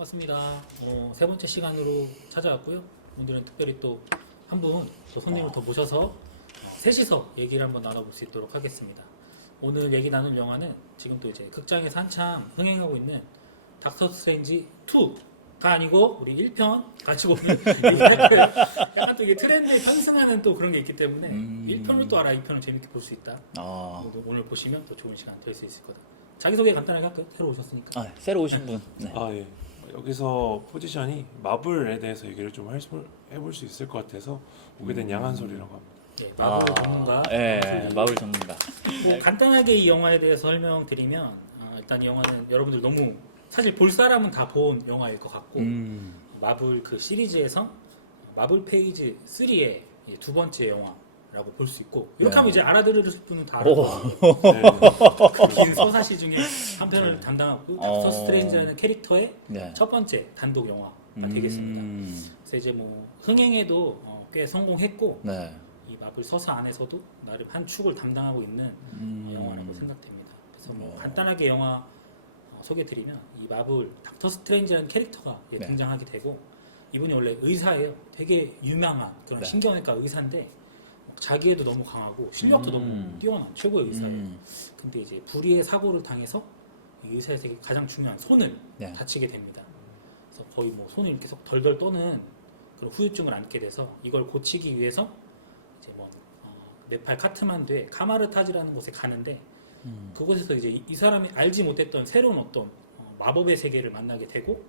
반갑습니다. 세 번째 시간으로 찾아왔고요. 오늘은 특별히 또 한 분 또 손님을 더 모셔서 셋이서 얘기를 한번 나눠볼 수 있도록 하겠습니다. 오늘 얘기 나눌 영화는 지금 또 이제 극장에서 한참 흥행하고 있는 닥터 스트레인지 2가 아니고 우리 1편 같이 보는 약간 또 이게 트렌드에 상승하는 또 그런 게 있기 때문에 1편을 또 알아 2편을 재밌게 볼 수 있다. 오늘 보시면 또 좋은 시간 될 수 있을 거다. 자기소개 간단하게 할까요? 새로 오셨으니까. 새로 오신 분. 네. 예. 여기서 포지션이 마블에 대해서 얘기를 좀 해볼 수 있을 것 같아서 오게 된 양한솔이라고 합니다. 네, 마블 전문가. 마블 전문가. 뭐 간단하게 이 영화에 대해서 설명드리면 일단 이 영화는 여러분들 너무 사실 볼 사람은 다 본 영화일 것 같고 마블 그 시리즈에서 마블 페이지 3의 두 번째 영화라고 볼 수 있고 이렇게 하면 이제 알아들을 분은 다 알아듣고 긴 서사시 중에 한 편을 담당하고 닥터 스트레인지라는 캐릭터의 첫 번째 단독 영화가 되겠습니다. 그래서 이제 뭐 흥행에도 꽤 성공했고 이 마블 서사 안에서도 나름 한 축을 담당하고 있는 영화라고 생각됩니다. 그래서 뭐 간단하게 영화 소개드리면 이 마블 닥터 스트레인지라는 캐릭터가 등장하게 되고 이분이 원래 의사예요. 되게 유명한 그런 신경외과 의사인데 자기애도 너무 강하고 실력도 너무 뛰어난 최고의 의사예요. 근데 이제 불의의 사고를 당해서 이 의사의 세계 가장 중요한 손을 다치게 됩니다. 그래서 거의 뭐 손을 계속 덜덜 떠는 그런 후유증을 안게 돼서 이걸 고치기 위해서 이제 뭐 네팔 카트만두에 카마르타지라는 곳에 가는데 그곳에서 이제 이 사람이 알지 못했던 새로운 어떤 마법의 세계를 만나게 되고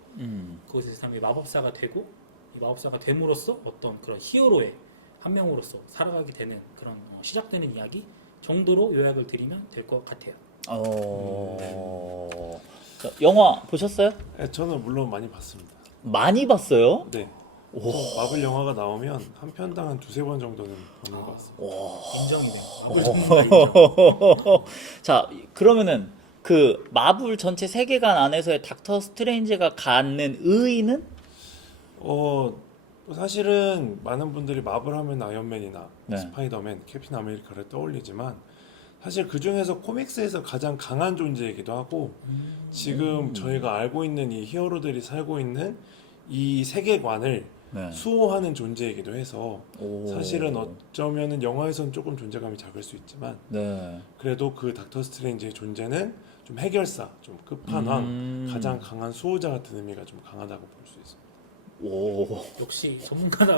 그곳에서 이 사람이 마법사가 되고 이 마법사가 됨으로써 어떤 그런 히어로의 한 명으로서 살아가게 되는 그런 시작되는 이야기 정도로 요약을 드리면 될 것 같아요. 영화 보셨어요? 네, 저는 물론 많이 봤습니다. 많이 봤어요? 네. 마블 영화가 나오면 한 편당 한 두세 번 정도는 보는 것 같습니다. 인정이네요. 마블 전문가 인정. 자, 그러면은 그 마블 전체 세계관 안에서의 닥터 스트레인지가 갖는 의의는? 사실은 많은 분들이 마블 하면 아이언맨이나 스파이더맨, 캡틴 아메리카를 떠올리지만 사실 그 중에서 코믹스에서 가장 강한 존재이기도 하고 지금 저희가 알고 있는 이 히어로들이 살고 있는 이 세계관을 수호하는 존재이기도 해서 사실은 어쩌면은 영화에선 조금 존재감이 작을 수 있지만 그래도 그 닥터 스트레인지의 존재는 좀 해결사, 좀 끝판왕, 가장 강한 수호자 같은 의미가 좀 강하다고 볼 수 있습니다. 역시 전문가다.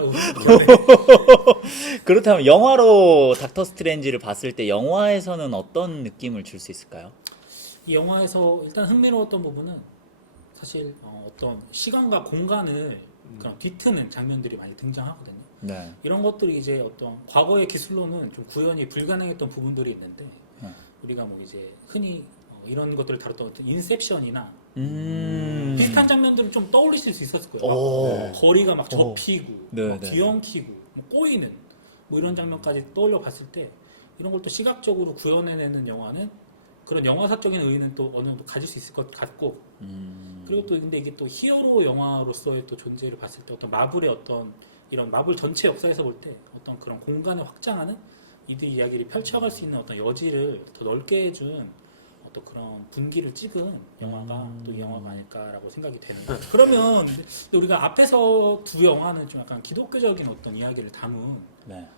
그렇다면 영화로 닥터 스트레인지를 봤을 때 영화에서는 어떤 느낌을 줄 수 있을까요? 이 영화에서 일단 흥미로웠던 부분은 사실 어떤 시간과 공간을 그런 뒤트는 장면들이 많이 등장하거든요. 이런 것들이 이제 어떤 과거의 기술로는 좀 구현이 불가능했던 부분들이 있는데 우리가 뭐 이제 흔히 이런 것들을 다뤘던 어떤 인셉션이나 비슷한 장면들을 좀 떠올리실 수 있었을 거예요. 거리가 막 접히고 막 뒤엉키고 뭐 꼬이는 뭐 이런 장면까지 떠올려 봤을 때 이런 걸 또 시각적으로 구현해내는 영화는 그런 영화사적인 의의는 또 어느 정도 가질 수 있을 것 같고 그리고 또 근데 이게 또 히어로 영화로서의 또 존재를 봤을 때 어떤 마블의 어떤 이런 마블 전체 역사에서 볼 때 어떤 그런 공간을 확장하는 이들 이야기를 펼쳐갈 수 있는 어떤 여지를 더 넓게 해준 또 그런 분기를 찍은 영화가 또 이 영화가 아닐까라고 생각이 되는데 그러면 우리가 앞에서 두 영화는 좀 약간 기독교적인 어떤 이야기를 담은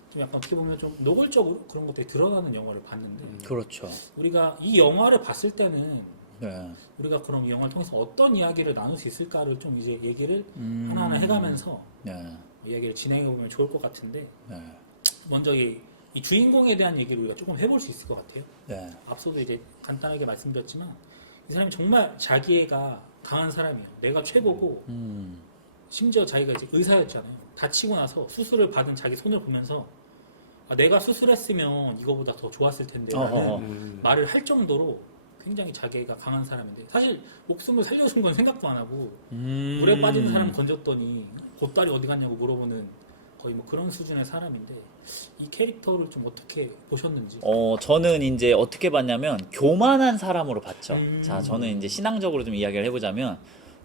좀 약간 어떻게 보면 좀 노골적으로 그런 것들이 드러나는 영화를 봤는데 그렇죠. 우리가 이 영화를 봤을 때는 우리가 그럼 이 영화를 통해서 어떤 이야기를 나눌 수 있을까를 좀 이제 얘기를 하나하나 해가면서 이야기를 진행해 보면 좋을 것 같은데 먼저 이 주인공에 대한 얘기를 우리가 조금 해볼 수 있을 것 같아요. 앞서도 이제 간단하게 말씀드렸지만 이 사람이 정말 자기애가 강한 사람이에요. 내가 최고고 심지어 자기가 이제 의사였잖아요. 다치고 나서 수술을 받은 자기 손을 보면서 내가 수술했으면 이거보다 더 좋았을 텐데 라는 말을 할 정도로 굉장히 자기애가 강한 사람인데 사실 목숨을 살려준 건 생각도 안 하고 물에 빠진 사람 건졌더니 보따리 어디 갔냐고 물어보는 거의 뭐 그런 수준의 사람인데 이 캐릭터를 좀 어떻게 보셨는지? 저는 이제 어떻게 봤냐면 교만한 사람으로 봤죠. 자, 저는 이제 신앙적으로 좀 이야기를 해보자면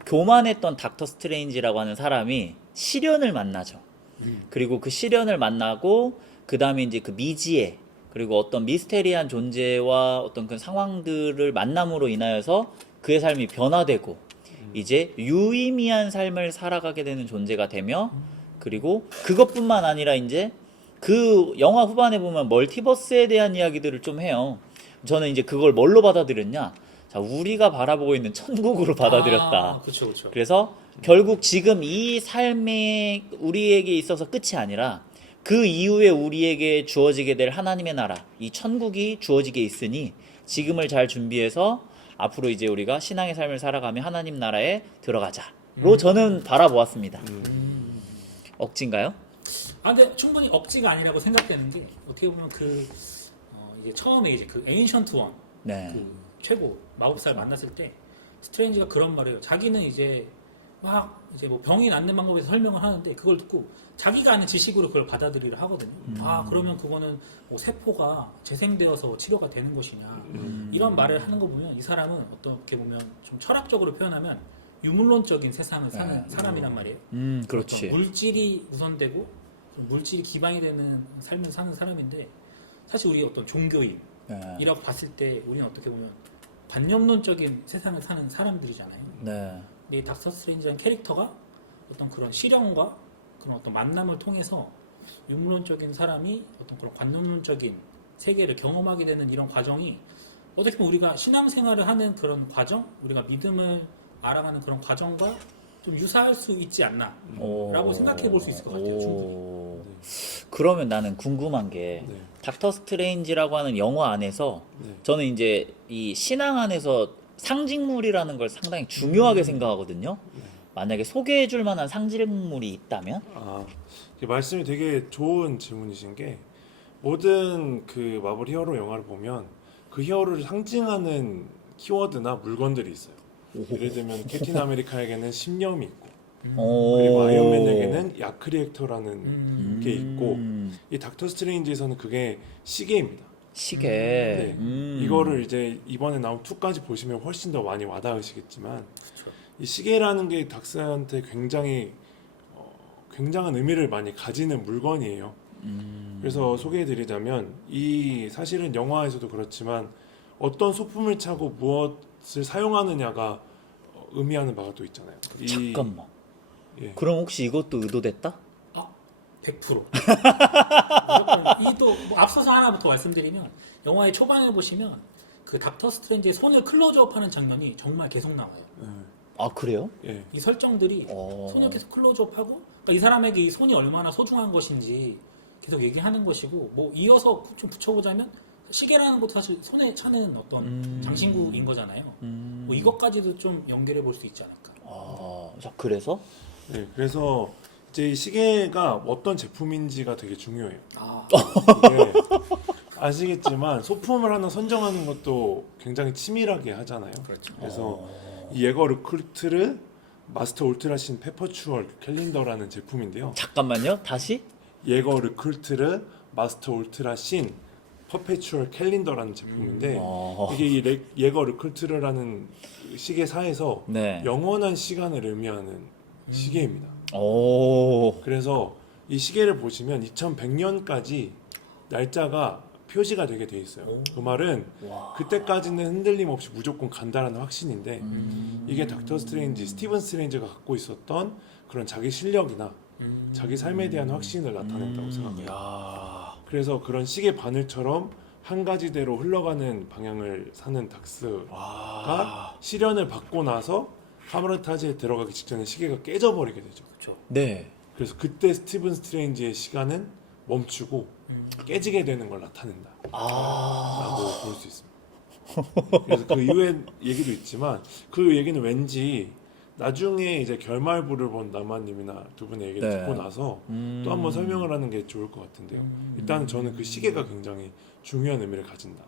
교만했던 닥터 스트레인지라고 하는 사람이 시련을 만나죠. 그리고 그 시련을 만나고 그 다음에 이제 그 미지의 그리고 어떤 미스테리한 존재와 어떤 그 상황들을 만남으로 인하여서 그의 삶이 변화되고 이제 유의미한 삶을 살아가게 되는 존재가 되며 그리고 그것뿐만 아니라 이제 그 영화 후반에 보면 멀티버스에 대한 이야기들을 좀 해요. 저는 이제 그걸 뭘로 받아들였냐? 자, 우리가 바라보고 있는 천국으로 받아들였다. 그렇죠, 그렇죠. 그래서 결국 지금 이 삶이 우리에게 있어서 끝이 아니라 그 이후에 우리에게 주어지게 될 하나님의 나라, 이 천국이 주어지게 있으니 지금을 잘 준비해서 앞으로 이제 우리가 신앙의 삶을 살아가며 하나님 나라에 들어가자로 저는 바라보았습니다. 억지인가요? 근데 충분히 억지가 아니라고 생각되는 게 어떻게 보면 이제 처음에 이제 그 에인션트 원, 네. 그 최고 마법사를 만났을 때 스트레인지가 그런 말을 해요. 자기는 이제 막 이제 뭐 병이 낫는 방법에서 설명을 하는데 그걸 듣고 자기가 아는 지식으로 그걸 받아들이려 하거든요. 그러면 그거는 뭐 세포가 재생되어서 치료가 되는 것이냐 이런 말을 하는 거 보면 이 사람은 어떻게 보면 좀 철학적으로 표현하면 유물론적인 세상을 사는 사람이란 말이에요. 그렇지. 어떤 물질이 우선되고 좀 물질이 기반이 되는 삶을 사는 사람인데 사실 우리 어떤 종교인이라고 봤을 때 우리는 어떻게 보면 관념론적인 세상을 사는 사람들이잖아요. 네. 근데 이 닥터 스트레인지라는 캐릭터가 어떤 그런 실현과 그런 어떤 만남을 통해서 유물론적인 사람이 어떤 그런 관념론적인 세계를 경험하게 되는 이런 과정이 어떻게 보면 우리가 신앙생활을 하는 그런 과정, 우리가 믿음을 알아가는 그런 과정과 좀 유사할 수 있지 않나라고 생각해 볼 수 있을 것 같아요. 충분히. 그러면 나는 궁금한 게 네. 닥터 스트레인지라고 하는 영화 안에서 네. 저는 이제 이 신앙 안에서 상징물이라는 걸 상당히 중요하게 생각하거든요. 만약에 소개해 줄 만한 상징물이 있다면? 이게 말씀이 되게 좋은 질문이신 게 모든 그 마블 히어로 영화를 보면 그 히어로를 상징하는 키워드나 물건들이 있어요. 예를 들면 캡틴 아메리카에게는 신념이 있고 그리고 아이언맨에게는 야크 리액터라는 게 있고 이 닥터 스트레인지에서는 그게 시계입니다. 시계. 네. 이거를 이제 이번에 나온 2까지 보시면 훨씬 더 많이 와닿으시겠지만 그렇죠. 이 시계라는 게 닥스한테 굉장히 굉장한 의미를 많이 가지는 물건이에요. 그래서 소개해드리자면 이 사실은 영화에서도 그렇지만 어떤 소품을 차고 무엇을 사용하느냐가 의미하는 바가 또 있잖아요. 잠깐만. 예. 그럼 혹시 이것도 의도됐다? 100%. 이또 뭐 앞서서 하나부터 말씀드리면 영화의 초반에 보시면 그 닥터 스트레인지의 손을 클로즈업하는 장면이 정말 계속 나와요. 아 그래요? 예. 이 설정들이 손을 계속 클로즈업하고 그러니까 이 사람에게 이 손이 얼마나 소중한 것인지 계속 얘기하는 것이고 뭐 이어서 좀 붙여보자면 시계라는 것도 사실 손에 차는 어떤 장신구인 거잖아요. 뭐 이것까지도 좀 연결해 볼 수 있지 않을까. 자, 그래서? 네, 그래서 이제 이 시계가 어떤 제품인지가 되게 중요해요. 이게 아시겠지만 소품을 하나 선정하는 것도 굉장히 치밀하게 하잖아요. 그렇죠. 그래서 이 예거 르크루트르 마스터 울트라신 페퍼추얼 캘린더라는 제품인데요. 잠깐만요. 다시? 예거 르크루트르 마스터 울트라신 퍼페추얼 캘린더라는 제품인데 이게 이 예거 르크루트르라는 시계사에서 네. 영원한 시간을 의미하는 시계입니다. 그래서 이 시계를 보시면 2100년까지 날짜가 표시가 되게 돼 있어요. 그 말은 그때까지는 흔들림 없이 무조건 간다라는 확신인데 이게 닥터 스트레인지, 스티븐 스트레인지가 갖고 있었던 그런 자기 실력이나 자기 삶에 대한 확신을 나타낸다고 생각해요. 그래서 그런 시계 바늘처럼 한 가지대로 흘러가는 방향을 사는 닥스가 시련을 받고 나서 카마르타지에 들어가기 직전에 시계가 깨져버리게 되죠. 그렇죠. 네. 그래서 그때 스티븐 스트레인지의 시간은 멈추고 깨지게 되는 걸 나타낸다 라고 볼 수 있습니다. 그래서 그 이후에 얘기도 있지만 그 얘기는 왠지 나중에 이제 결말부를 본 나마님이나 두 분의 얘기를 네. 듣고 나서 또 한번 설명을 하는 게 좋을 것 같은데요. 일단 저는 그 시계가 굉장히 중요한 의미를 가진다.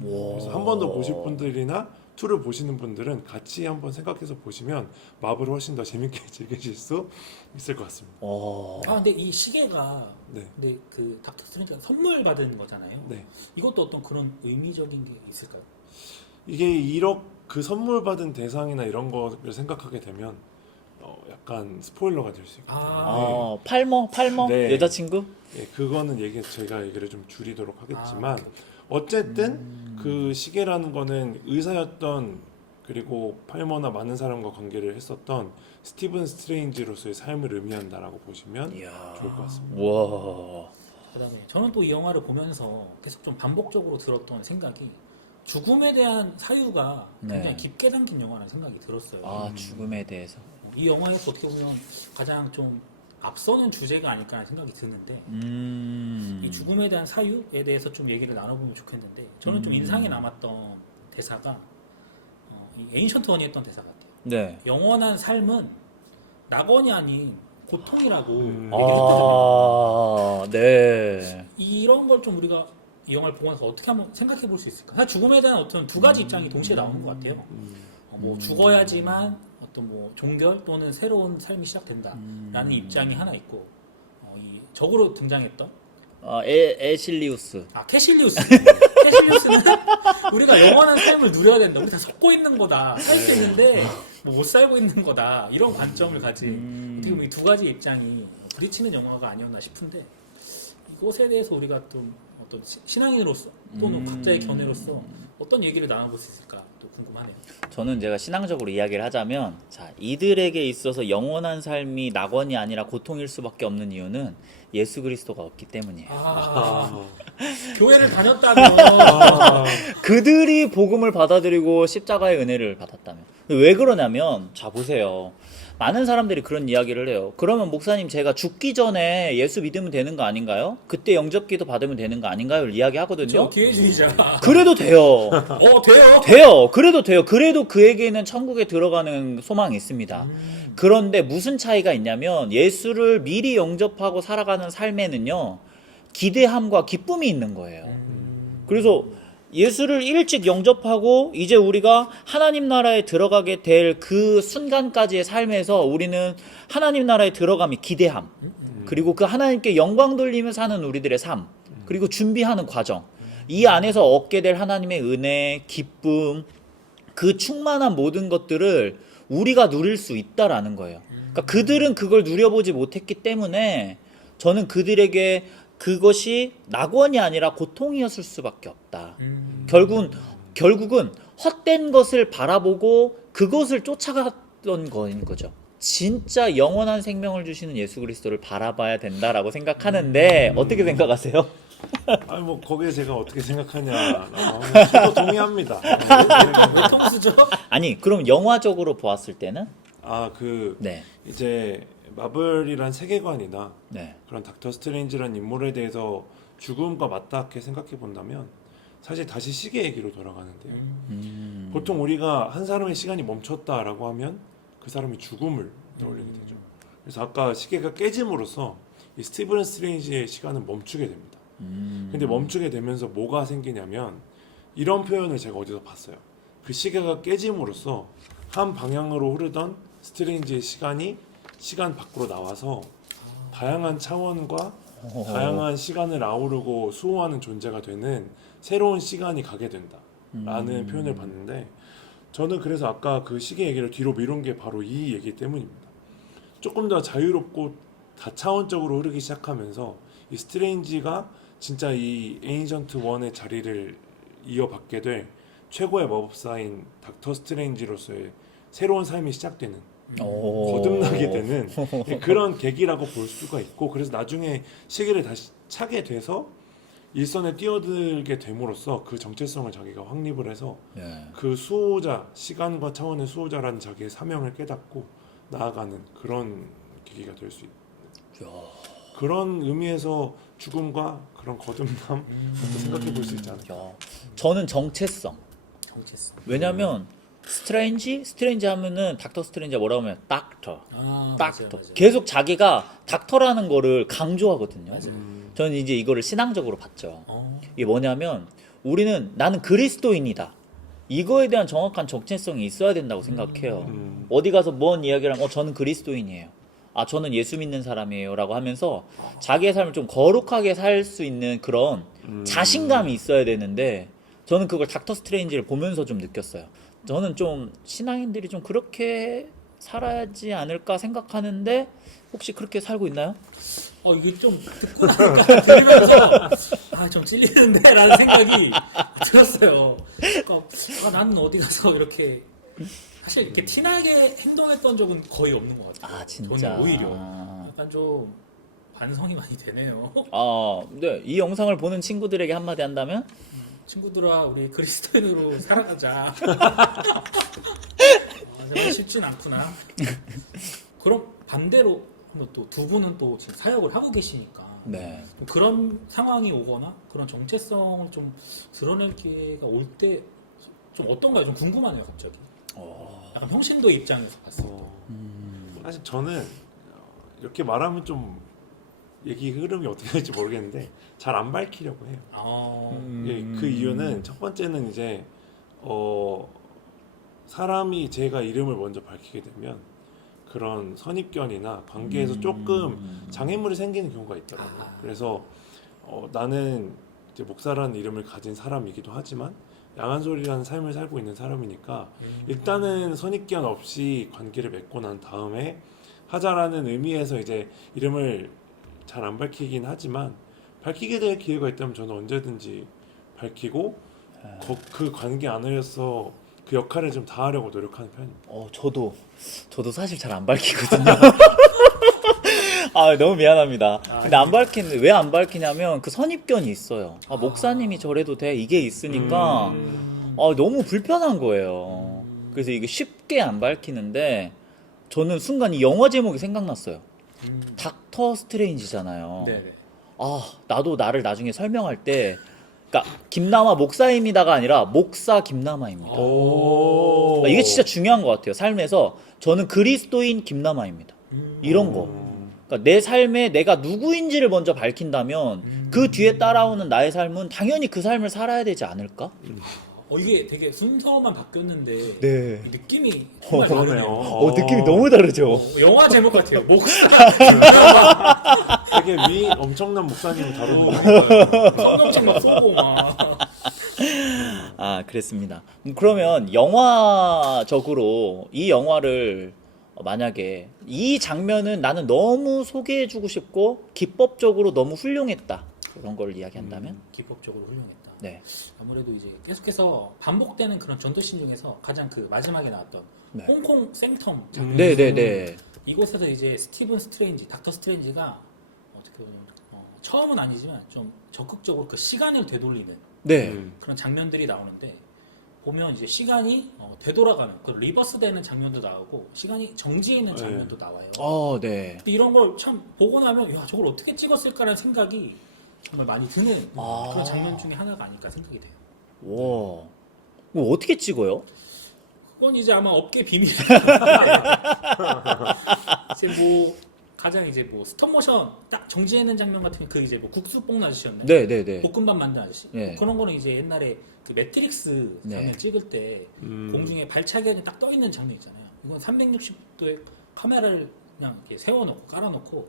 그래서 한 번 더 보실 분들이나 2를 보시는 분들은 같이 한번 생각해서 보시면 마블을 훨씬 더 재밌게 즐기실 수 있을 것 같습니다. 근데 이 시계가 네. 근데 그 닥터 스트레인지가 선물 받은 거잖아요. 네. 이것도 어떤 그런 의미적인 게 있을까요? 이게 그 선물 받은 대상이나 이런 거를 생각하게 되면 약간 스포일러가 될 수 있기 때문에 팔머? 네. 여자친구? 예, 그거는 저희가 얘기를 좀 줄이도록 하겠지만 어쨌든 그 시계라는 거는 의사였던 그리고 팔머나 많은 사람과 관계를 했었던 스티븐 스트레인지로서의 삶을 의미한다라고 보시면 이야. 좋을 것 같습니다. 와. 그다음에 저는 또 이 영화를 보면서 계속 좀 반복적으로 들었던 생각이 죽음에 대한 사유가 굉장히 네. 깊게 담긴 영화라는 생각이 들었어요. 아, 죽음에 대해서. 이 영화에서 어떻게 보면 가장 좀 앞서는 주제가 아닐까 하는 생각이 드는데 이 죽음에 대한 사유에 대해서 좀 얘기를 나눠보면 좋겠는데 저는 좀 인상에 남았던 대사가 이 에인션트 원이 했던 대사 같아요. 네. 영원한 삶은 낙원이 아닌 고통이라고 얘기를 했거든요. 아, 네. 이런 걸 좀 우리가 이 영화를 보면서 어떻게 한번 생각해 볼 수 있을까? 사실 죽음에 대한 어떤 두 가지 입장이 동시에 나오는 것 같아요. 뭐 죽어야지만 어떤 뭐 종결 또는 새로운 삶이 시작된다라는 입장이 하나 있고 이 적으로 등장했던 에실리우스. 캐실리우스. 캐실리우스는 우리가 영원한 삶을 누려야 된다. 우리 다 속고 있는 거다. 살 수 있는데 뭐 못 살고 있는 거다. 이런 관점을 가진 어떻게 보면 이 두 가지 입장이 부딪히는 영화가 아니었나 싶은데 이것에 대해서 우리가 좀 어떤 신앙인으로서 또는 각자의 견해로서 어떤 얘기를 나눠볼 수 있을까 또 궁금하네요. 저는 제가 신앙적으로 이야기를 하자면, 자, 이들에게 있어서 영원한 삶이 낙원이 아니라 고통일 수밖에 없는 이유는 예수 그리스도가 없기 때문이에요. 교회를 다녔다면 그들이 복음을 받아들이고 십자가의 은혜를 받았다면. 왜 그러냐면, 자, 보세요. 많은 사람들이 그런 이야기를 해요. 그러면 목사님, 제가 죽기 전에 예수 믿으면 되는 거 아닌가요? 그때 영접기도 받으면 되는 거 아닌가요?를 이야기하거든요. 저 기회주의자. 그래도 돼요. 돼요? 돼요. 그래도 돼요. 그래도 그에게는 천국에 들어가는 소망이 있습니다. 그런데 무슨 차이가 있냐면 예수를 미리 영접하고 살아가는 삶에는요, 기대함과 기쁨이 있는 거예요. 그래서 예수를 일찍 영접하고 이제 우리가 하나님 나라에 들어가게 될 그 순간까지의 삶에서 우리는 하나님 나라에 들어감이 기대함, 그리고 그 하나님께 영광 돌리며 사는 우리들의 삶, 그리고 준비하는 과정, 이 안에서 얻게 될 하나님의 은혜, 기쁨, 그 충만한 모든 것들을 우리가 누릴 수 있다라는 거예요. 그러니까 그들은 그걸 누려보지 못했기 때문에 저는 그들에게 그것이 낙원이 아니라 고통이었을 수밖에 없다. 결국은 헛된 것을 바라보고 그것을 쫓아갔던 거인 거죠. 진짜 영원한 생명을 주시는 예수 그리스도를 바라봐야 된다라고 생각하는데 어떻게 생각하세요? 아니 뭐 거기에 제가 어떻게 생각하냐. 저도 동의합니다. 왜 통수죠? 아니, 그럼 영화적으로 보았을 때는? 네. 이제 마블이란 세계관이나 네. 그런 닥터 스트레인지란 인물에 대해서 죽음과 맞닿게 생각해 본다면 사실 다시 시계 얘기로 돌아가는데요. 보통 우리가 한 사람의 시간이 멈췄다라고 하면 그 사람이 죽음을 떠올리게 되죠. 그래서 아까 시계가 깨짐으로써 이 스티븐 스트레인지의 시간은 멈추게 됩니다. 근데 멈추게 되면서 뭐가 생기냐면 이런 표현을 제가 어디서 봤어요. 그 시계가 깨짐으로써 한 방향으로 흐르던 스트레인지의 시간이 시간 밖으로 나와서 다양한 차원과 다양한 시간을 아우르고 수호하는 존재가 되는 새로운 시간이 가게 된다라는 표현을 봤는데, 저는 그래서 아까 그 시계 얘기를 뒤로 미룬 게 바로 이 얘기 때문입니다. 조금 더 자유롭고 다차원적으로 흐르기 시작하면서 이 스트레인지가 진짜 이 에인션트 1의 자리를 이어받게 될 최고의 마법사인 닥터 스트레인지로서의 새로운 삶이 시작되는, 거듭나게 되는 그런 계기라고 볼 수가 있고, 그래서 나중에 시계를 다시 차게 돼서 일선에 뛰어들게 됨으로써 그 정체성을 자기가 확립을 해서 그 수호자, 시간과 차원의 수호자라는 자기의 사명을 깨닫고 나아가는 그런 계기가 될 수 있는, 그런 의미에서 죽음과 그런 거듭남 생각해 볼 수 있지 않을까. 저는 정체성. 왜냐면 스트레인지 하면은 닥터 스트레인지가 뭐라고 하면 닥터. 맞아요. 계속 자기가 닥터라는 거를 강조하거든요. 저는 이제 이거를 신앙적으로 봤죠. 이게 뭐냐면 우리는 나는 그리스도인이다. 이거에 대한 정확한 정체성이 있어야 된다고 생각해요. 어디 가서 뭔 이야기를 하면 저는 그리스도인이에요. 저는 예수 믿는 사람이에요 라고 하면서 자기의 삶을 좀 거룩하게 살 수 있는 그런 자신감이 있어야 되는데, 저는 그걸 닥터 스트레인지를 보면서 좀 느꼈어요. 저는 좀 신앙인들이 좀 그렇게 살아야지 않을까 생각하는데 혹시 그렇게 살고 있나요? 이게 좀 듣고 나니까 들으면서 좀 찔리는데 라는 생각이 들었어요. 그러니까 나는 어디 가서 이렇게 사실 이렇게 티나게 행동했던 적은 거의 없는 것 같아요. 아 진짜. 저는 오히려 약간 좀 반성이 많이 되네요. 네. 이 영상을 보는 친구들에게 한마디 한다면? 친구들아, 우리 그리스도인으로 살아가자. 정말 쉽진 않구나. 그럼 반대로 한번 또 두 분은 또 지금 사역을 하고 계시니까 네. 그런 상황이 오거나 그런 정체성을 좀 드러낼 기회가 올 때 좀 어떤가요? 좀 궁금하네요, 갑자기. 약간 평신도 입장에서 봤을 때. 사실 저는 이렇게 말하면 좀 얘기 흐름이 어떻게 될지 모르겠는데 잘 안 밝히려고 해요. 예, 그 이유는 첫 번째는 이제 사람이 제가 이름을 먼저 밝히게 되면 그런 선입견이나 관계에서 조금 장애물이 생기는 경우가 있더라고요. 그래서 나는 이제 목사라는 이름을 가진 사람이기도 하지만 양한솔이라는 삶을 살고 있는 사람이니까 일단은 선입견 없이 관계를 맺고 난 다음에 하자라는 의미에서 이제 이름을 잘 안 밝히긴 하지만 밝히게 될 기회가 있다면 저는 언제든지 밝히고 그 관계 안에서 그 역할을 좀 다하려고 노력하는 편입니다. 저도 사실 잘 안 밝히거든요. 너무 미안합니다. 근데 안 밝히는데 왜 안 밝히냐면 그 선입견이 있어요. 목사님이 저래도 돼? 이게 있으니까 너무 불편한 거예요. 그래서 이게 쉽게 안 밝히는데 저는 순간 이 영화 제목이 생각났어요. 닥터 스트레인지잖아요. 네네. 나도 나를 나중에 설명할 때 그러니까 김남아 목사입니다가 아니라 목사 김남아입니다. 이게 진짜 중요한 것 같아요. 삶에서 저는 그리스도인 김남아입니다. 이런 거. 그러니까 내 삶에 내가 누구인지를 먼저 밝힌다면 그 뒤에 따라오는 나의 삶은 당연히 그 삶을 살아야 되지 않을까? 이게 되게 순서만 바뀌었는데 네. 이 느낌이 정말 다르네요. 느낌이 너무 다르죠. 영화 제목 같아요. 목사 되게 위 엄청난 목사님을 다루고 성경책 막 쏘고 막. 그랬습니다. 그러면 영화적으로 이 영화를 만약에 이 장면은 나는 너무 소개해주고 싶고 기법적으로 너무 훌륭했다 그런 걸 이야기한다면? 기법적으로 훌륭했다. 네. 아무래도 이제 계속해서 반복되는 그런 전투씬 중에서 가장 그 마지막에 나왔던 네. 홍콩 생텀 장면. 네네네. 이곳에서 이제 스티븐 스트레인지, 닥터 스트레인지가 어떻게 보면 처음은 아니지만 좀 적극적으로 그 시간을 되돌리는 네. 그런 장면들이 나오는데 보면 이제 시간이 되돌아가는 그 리버스 되는 장면도 나오고 시간이 정지해 있는 장면도 나와요. 네. 근데 이런 걸 참 보고 나면 야 저걸 어떻게 찍었을까라는 생각이 정말 많이 드는 그런 장면 중에 하나가 아닐까 생각이 돼요. 와. 이거 어떻게 찍어요? 그건 이제 아마 업계 비밀인데 이제 뭐 가장 이제 뭐 스톱모션 딱 정지해 있는 장면 같은 게 그 이제 뭐 국수뽕 아저씨였나요? 네네네. 볶음밥 만든 아저씨. 네. 그런 거는 이제 옛날에 그 매트릭스 장면 네. 찍을 때 공중에 발차기가 딱 떠 있는 장면 있잖아요. 이건 360도의 카메라를 그냥 이렇게 세워놓고 깔아놓고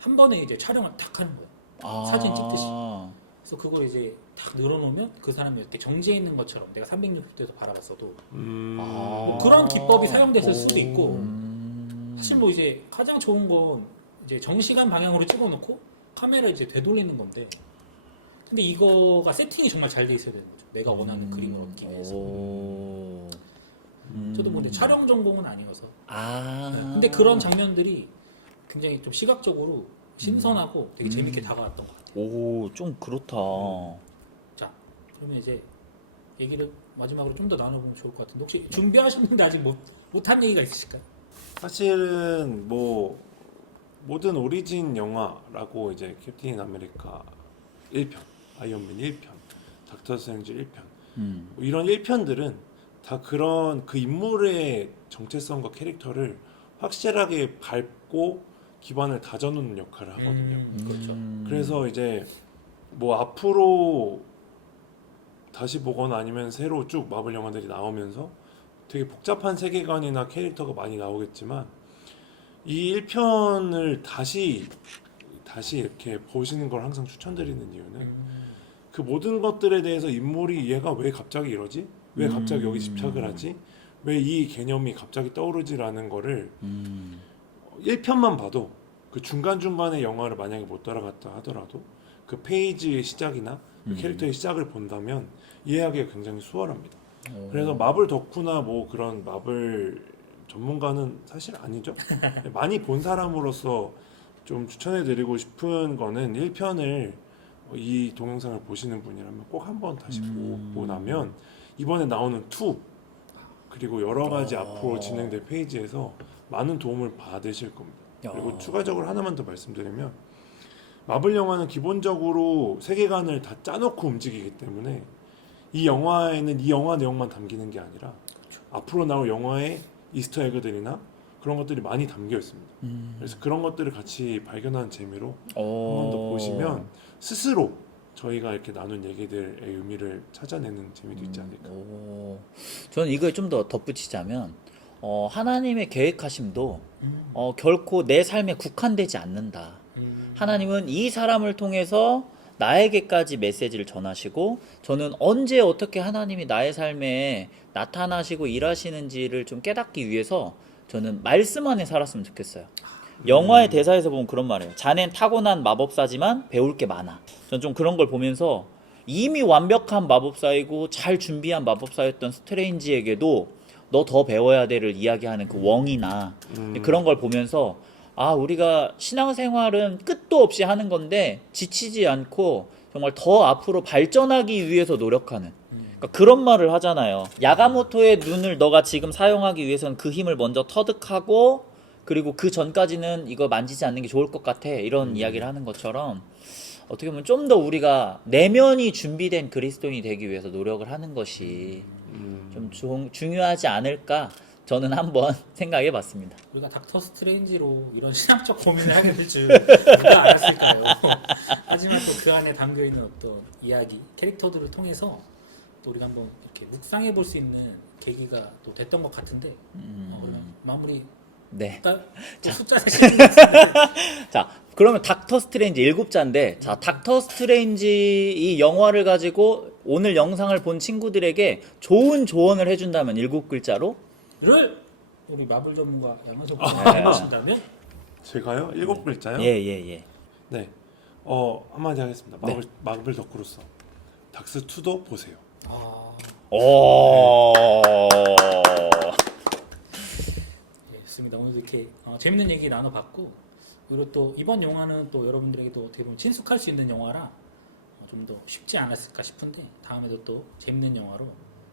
한 번에 이제 촬영을 딱 하는 거예요. 사진 찍듯이. 그래서 그걸 이제 딱 늘어놓으면 그 사람이 이렇게 정지해 있는 것처럼 내가 360도에서 바라봤어도 뭐 그런 기법이 사용됐을 수도 있고 사실 뭐 이제 가장 좋은 건 이제 정시간 방향으로 찍어놓고 카메라 이제 되돌리는 건데 근데 이거가 세팅이 정말 잘 돼 있어야 되는 거죠. 내가 원하는 그림을 얻기 위해서. 저도 뭐 근데 촬영 전공은 아니어서. 네. 근데 그런 장면들이 굉장히 좀 시각적으로 신선하고 되게 재밌게 다가왔던 것 같아요. 좀 그렇다. 자, 그러면 이제 얘기를 마지막으로 좀 더 나눠보면 좋을 것 같은데 혹시 준비하셨는데 아직 못한 얘기가 있으실까요? 사실은 뭐 모든 오리진 영화라고 이제 캡틴 아메리카 1편, 아이언맨 1편, 닥터 스트레인지 1편 뭐 이런 1편들은 다 그런 그 인물의 정체성과 캐릭터를 확실하게 밟고 기반을 다져놓는 역할을 하거든요. 그렇죠. 그래서 이제 뭐 앞으로 다시 보거나 아니면 새로 쭉 마블 영화들이 나오면서 되게 복잡한 세계관이나 캐릭터가 많이 나오겠지만 이 1편을 다시 이렇게 보시는 걸 항상 추천드리는 이유는 그 모든 것들에 대해서 인물이 얘가 왜 갑자기 이러지? 왜 갑자기 여기 집착을 하지? 왜 이 개념이 갑자기 떠오르지라는 거를 1편만 봐도 그 중간중간에 영화를 만약에 못 따라갔다 하더라도 그 페이지의 시작이나 그 캐릭터의 시작을 본다면 이해하기가 굉장히 수월합니다. 그래서 마블 덕후나 뭐 그런 마블 전문가는 사실 아니죠. 많이 본 사람으로서 좀 추천해드리고 싶은 거는 1편을 이 동영상을 보시는 분이라면 꼭 한번 다시 보고 나면 이번에 나오는 2 그리고 여러 가지 앞으로 진행될 페이지에서 많은 도움을 받으실 겁니다. 그리고 추가적으로 하나만 더 말씀드리면 마블 영화는 기본적으로 세계관을 다 짜놓고 움직이기 때문에 이 영화에는 이 영화 내용만 담기는 게 아니라 앞으로 나올 영화의 이스터 에그들이나 그런 것들이 많이 담겨 있습니다. 그래서 그런 것들을 같이 발견하는 재미로 한 번 더 보시면 스스로 저희가 이렇게 나눈 얘기들의 의미를 찾아내는 재미도 있지 않을까. 저는 이거에 좀 더 덧붙이자면 하나님의 계획하심도 결코 내 삶에 국한되지 않는다. 하나님은 이 사람을 통해서 나에게까지 메시지를 전하시고 저는 언제 어떻게 하나님이 나의 삶에 나타나시고 일하시는지를 좀 깨닫기 위해서 저는 말씀 안에 살았으면 좋겠어요. 영화의 대사에서 보면 그런 말이에요. 자넨 타고난 마법사지만 배울 게 많아. 전 좀 그런 걸 보면서 이미 완벽한 마법사이고 잘 준비한 마법사였던 스트레인지에게도 너 더 배워야 돼를 이야기하는 그 웡이나 그런 걸 보면서 아, 우리가 신앙생활은 끝도 없이 하는 건데 지치지 않고 정말 더 앞으로 발전하기 위해서 노력하는 그러니까 그런 말을 하잖아요. 야가모토의 눈을 너가 지금 사용하기 위해서는 그 힘을 먼저 터득하고 그리고 그 전까지는 이거 만지지 않는 게 좋을 것 같아. 이런 이야기를 하는 것처럼 어떻게 보면 좀 더 우리가 내면이 준비된 그리스도인이 되기 위해서 노력을 하는 것이 좀 중요하지 않을까 저는 한번 생각해 봤습니다. 우리가 닥터 스트레인지로 이런 신학적 고민을 하게 될 줄 누가 알았을까요? 하지만 또 그 안에 담겨 있는 어떤 이야기, 캐릭터들을 통해서 또 우리가 한번 이렇게 묵상해 볼 수 있는 계기가 또 됐던 것 같은데 그럼 마무리. 네. 또 숫자 세시는 것 같은데. 자, 그러면 닥터 스트레인지 7자인데 자, 닥터 스트레인지 이 영화를 가지고 오늘 영상을 본 친구들에게 좋은 조언을 해준다면 7글자로 를 우리 마블 전문가 양한석 네. 분이 해주신다면 제가요? 7글자요? 예. 네. 한마디 하겠습니다. 마블 덕후로서 닥스2도 보세요. 오. 네, 좋습니다. 오늘도 이렇게 재밌는 얘기 나눠봤고 그리고 또 이번 영화는 또 여러분들에게도 어떻게 보면 친숙할 수 있는 영화라 좀 더 쉽지 않았을까 싶은데 다음에도 또 재밌는 영화로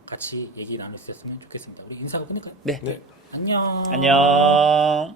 같이 얘기 나눌 수 있었으면 좋겠습니다. 우리 인사가 끝낼까요? 네. 네. 안녕. 안녕.